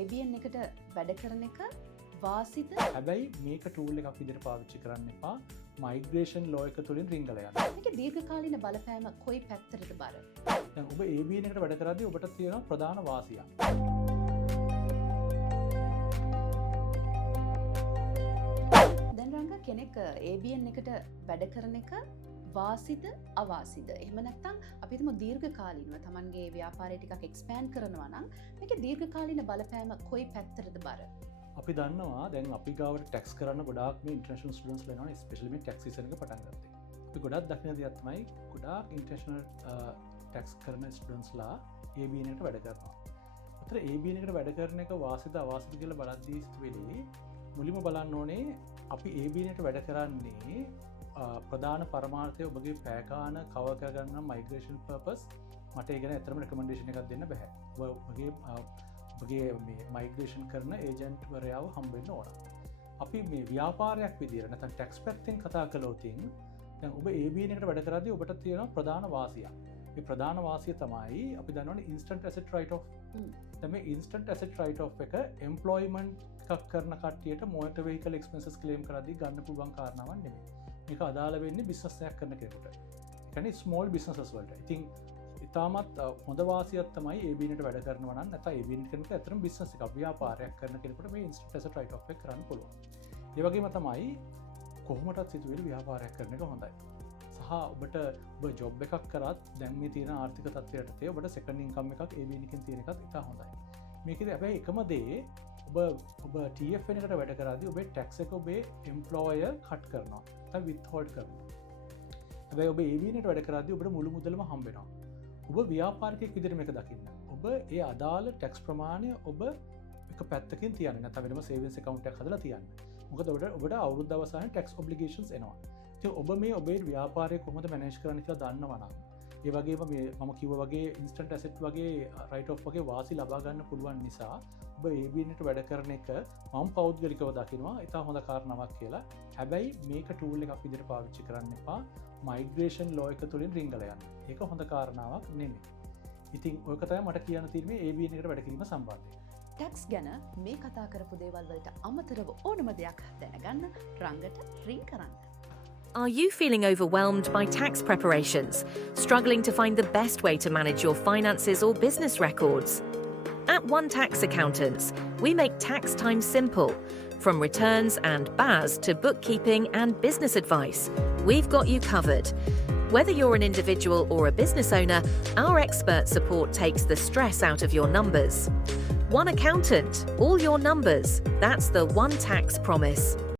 ABN එකට වැඩ කරන එක වාසිද? හැබැයි මේක ටූල් එකක් විදිහට පාවිච්චි කරන්න එපා. මයිග්‍රේෂන් ලෝ එක තුලින් රිංගල යන්න. මේක දීර්ඝකාලීන බලපෑම කොයි පැත්තටද බර? දැන් ඔබ ABN එකට වැඩ කරද්දී ඔබට තියෙන ප්‍රධාන වාසියක්. දැන් රංග කෙනෙක් ABN එකට වැඩ කරන එක වාසිද අවාසිද? එහෙම නැත්නම් අපි හිතමු දීර්ඝකාලීනව Tamanගේ ව්‍යාපාරය ටිකක් එක්ස්පෑන්ඩ් කරනවා නම් මේකේ දීර්ඝකාලීන බලපෑම කොයි පැත්තටද බර? අපි දන්නවා දැන් අපි ගාවට ටැක්ස් කරන්න ගොඩාක් මේ ඉන්ටර්නැෂනල් ස්ටුඩන්ට්ස් වෙනවා ස්පෙෂලි මේ ටැක්ස් සීසන් එක පටන් ගත්තේ. අපි ගොඩක් දකින දෙයක් තමයි ගොඩාක් ඉන්ටර්නැෂනල් ටැක්ස් කරන ස්ටුඩන්ට්ස්ලා ABN එකට වැඩ කරනවා. අතන ABN එකට වැඩ කරන එක වාසිද අවාසිද කියලා බලද්දී සිතුවේදී මුලින්ම බලන්න ඕනේ අපි ABN එකට වැඩ කරන්නේ ප්‍රධාන පරමාර්ථය ඔබගේ පෑකාන කව කරගන්න මයිග්‍රේෂන් පර්පස් මට ඒ ගැන ඇත්තටම රෙකමෙන්ඩේෂන් එකක් දෙන්න බෑ. ඔබගේ මේ මයිග්‍රේෂන් කරන ඒජන්ට් වරයාව හම්බෙන්න ඕන. අපි මේ ව්‍යාපාරයක් විදිහට නැත්නම් ටැක්ස් පැත්තෙන් කතා කළොත් දැන් ඔබ ABN එකට වැඩ කරද්දී ඔබට තියෙන ප්‍රධාන වාසියක්. මේ ප්‍රධාන වාසිය තමයි අපි දන්නවනේ instant asset write off. දැන් මේ instant asset write off එක employment එකක් කරන කට්ටියට motor vehicle expenses claim කරද්දී ගන්න පුළුවන් කාරණාවක් නෙමෙයි. මේක අදාළ වෙන්නේ බිස්නස් එකක් කරන කෙනෙකුට. ඒ කියන්නේ ස්මෝල් බිස්නසස් වලට. ඉතින් ඉතාමත් හොඳ වාසියක් තමයි ABN එකට වැඩ කරනවා නම් නැත්නම් ABN කෙනෙක් ඇත්තටම බිස්නස් එකක් ව්‍යාපාරයක් කරන කෙනෙකුට මේ instant asset write off එක කරන්න පුළුවන්. ඒ වගේම තමයි කොහොමදත් සිතුවිලි ව්‍යාපාරයක් කරන එක හොඳයි. සහ ඔබට ඔබ ජොබ් එකක් කරත් දැන් මේ තියෙන ආර්ථික තත්ත්වයට තේ ඔබට සෙකන්ඩ් ඉන්කම් එකක් ABN එකෙන් තියෙන එකත් ඉතා හොඳයි. මේකේදී හැබැයි එකම දේ ඔබ TFN එකට වැඩ කරද්දී ඔබේ ටැක්ස් එක ඔබේ එම්ප්ලොයර් කට් කරනවා. නැත්නම් විත්හෝල්ඩ් කරනවා. හැබැයි ඔබ ABN එකට වැඩ කරද්දී ඔබට මුළු මුදලම හම්බ වෙනවා. ඔබ ව්‍යාපාරිකයෙක් විදිහට මේක දකින්න. ඔබ ඒ අදාළ ටැක්ස් ප්‍රමාණය ඔබ එක පැත්තකින් තියන්න. නැත්නම් වෙනම සේවිංස් account එකක් හදලා තියන්න. මොකද ඔබට අවුරුද්ද අවසානයේ ටැක්ස් ඔබ්ලිගේෂන්ස් එනවා. ඉතින් ඔබ මේ ඔබේ ව්‍යාපාරය කොහොමද මැනේජ් කරන්න කියලා දන්නවා නම් ඒ වගේම මේ මම කිව්වා වගේ ඉන්ස්ටන්ට් ඇසෙට් වගේ රයිට් ඔෆ් වගේ වාසි ලබා ගන්න පුළුවන් නිසා ඔබ ABN එකට වැඩ කරන එක මම පෞද්ගලිකව දකිනවා ඉතා හොඳ කාරණාවක් කියලා. හැබැයි මේක ටූල් එකක් විදිහට පාවිච්චි කරන්න එපා. මයිග්‍රේෂන් ලෝ එක තුලින් රිංගල යන්න. ඒක හොඳ කාරණාවක් නෙමෙයි. ඉතින් ඔයක තමයි මට කියන්න තියෙන්නේ ABN එකට වැඩ කිරීම සම්බන්ධයෙන්. ටැක්ස් ගැන මේ කතා කරපු දේවල් වලට අමතරව ඕනම දෙයක් දැනගන්න රංගට රින් කරන්න. Are you feeling overwhelmed by tax preparations? Struggling to find the best way to manage your finances or business records? At One Tax Accountants, we make tax time simple. From returns and BAS to bookkeeping and business advice, we've got you covered. Whether you're an individual or a business owner, our expert support takes the stress out of your numbers. One accountant, all your numbers. That's the One Tax promise.